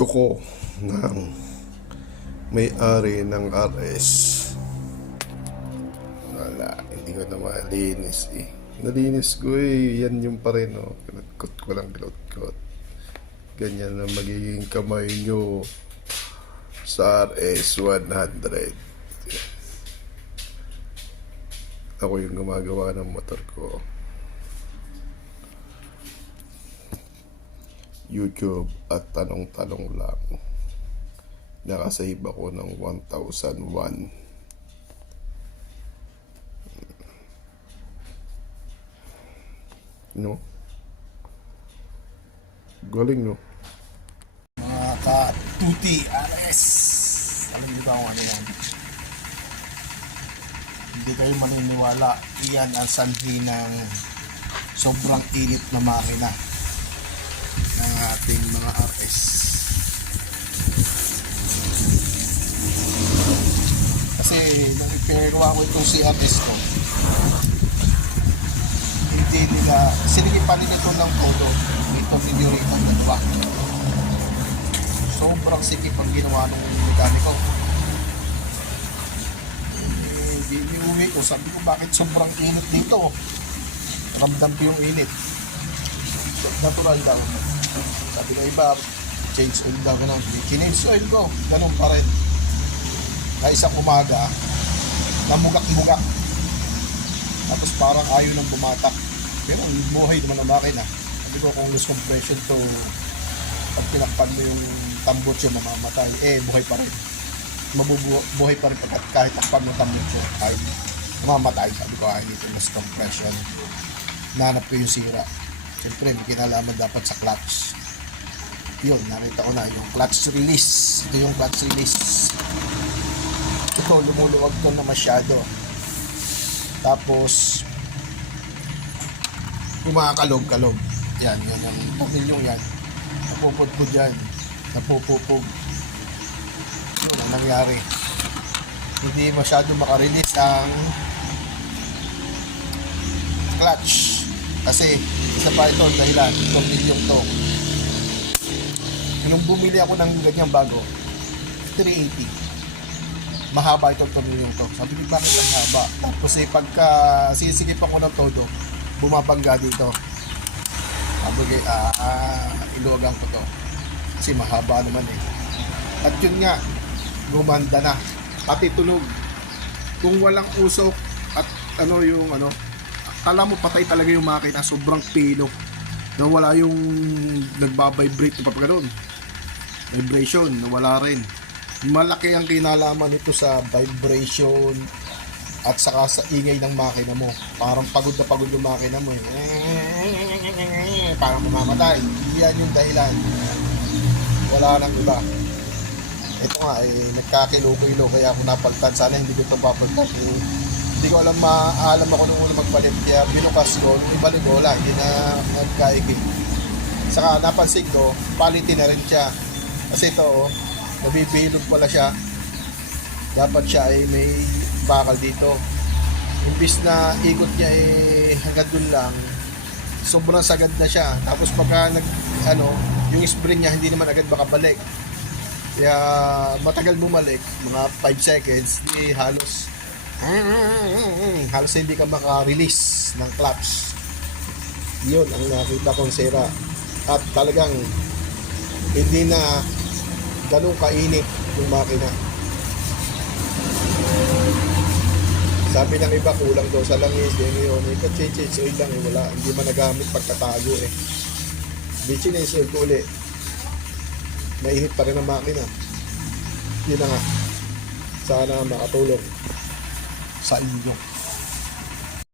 kuko ng may-ari ng RS. Wala, hindi ko na malinis eh. Nalinis ko eh, yan yung pa rin oh. Kinagkot ko lang kinagkot. Ganyan na magiging kamay nyo sa RS 100. Ako yung gumagawa ng motor ko. YouTube at tanong-tanong lang. Nakasave ako ng 1,001. No? Galing, no? Mga ka-tuti, RS. Alam niyo ba kung ano yan? Hindi kayo maniniwala. Iyan ang sanhi ng sobrang init na makina ng ating mga RS. Kasi nung ipinagawa ko itong CRS ko, hindi nila, sinigipan nila ito ng todo. Ito video rito ang dalawa sobrang sikip ang ginawa ng mekaniko. Eh, di niuwi ko, sabi ko bakit sobrang init dito. Ramdam ko yung init. Natural daw. Sabi ko iba, change oil daw ganun. Change oil ko, ganun pa rin. Na isang umaga, namugak-mugak. Tapos parang ayaw nang bumatak. Pero buhay naman ang makina. Sabi ko kung loose compression to pag pinakpan mo yung tambutso mamamatay, eh buhay pa rin. Mabubuhay pa rin pagkat kahit takpan mo tambutso, kahit mamamatay. Sabi ko, ay dito mas compression. Nanap ko yung sira. Siyempre, may kinalaman dapat sa clutch. Yun, nakita ko na yung clutch release. Ito yung clutch release. Ito, lumuluwag to na masyado. Tapos, kumakalog-kalog. Yan, yan, yan. Tornilyong yan napupudpud yan. Napupupog. Yun ang nangyari. Hindi masyado makarelease ang clutch. Kasi isa pa ito dahilan. Itong milyong to. Nung bumili ako ng ganyang bago, 380. Mahaba itong tornilyong to. Sabi ko, bakit ang haba? Tapos eh, pagka sisikip ako ng todo, bumabangga dito. Sabi ko, ah, ah, ko to. Kasi mahaba naman eh. At yun nga, gumanda na. Pati tunog. Kung walang usok at ano yung ano, kala mo patay talaga yung makina, sobrang pilo. Na wala yung nagbabibrate pa ganun. Vibration, nawala rin. Malaki ang kinalaman nito sa vibration at saka sa ingay ng makina mo. Parang pagod na pagod yung makina mo eh. Parang mamamatay. Yan yung dahilan. Wala nang iba. Ito nga, eh, nagkakilo-kilo kaya ako napaltan. Sana hindi ko ito papaltan. Eh, hindi ko alam, maalam ako nung una magpalit. Kaya binukas ko, nung ibalik ko, wala, hindi na nagkaibig. Saka napansin ko, quality na rin siya. Kasi ito, oh, nabibilog pala siya. Dapat siya ay may bakal dito. Imbis na ikot niya eh hanggang dun lang, sobrang sagad na siya. Tapos pagka nag, ano, yung spring niya hindi naman agad makabalik. Kaya matagal bumalik, mga 5 seconds, di halos halos hindi ka maka-release ng clutch. Yun ang nakita kong sira. At talagang hindi na ganun kainit yung makina. Sabi ng iba, kulang daw sa langis, din yun. Ika change oil lang, eh, wala. Hindi man nagamit pagkatago eh. Di chinase oil ko uli. Mainit pa rin ang makina. Yun na nga. Sana makatulong sa inyo.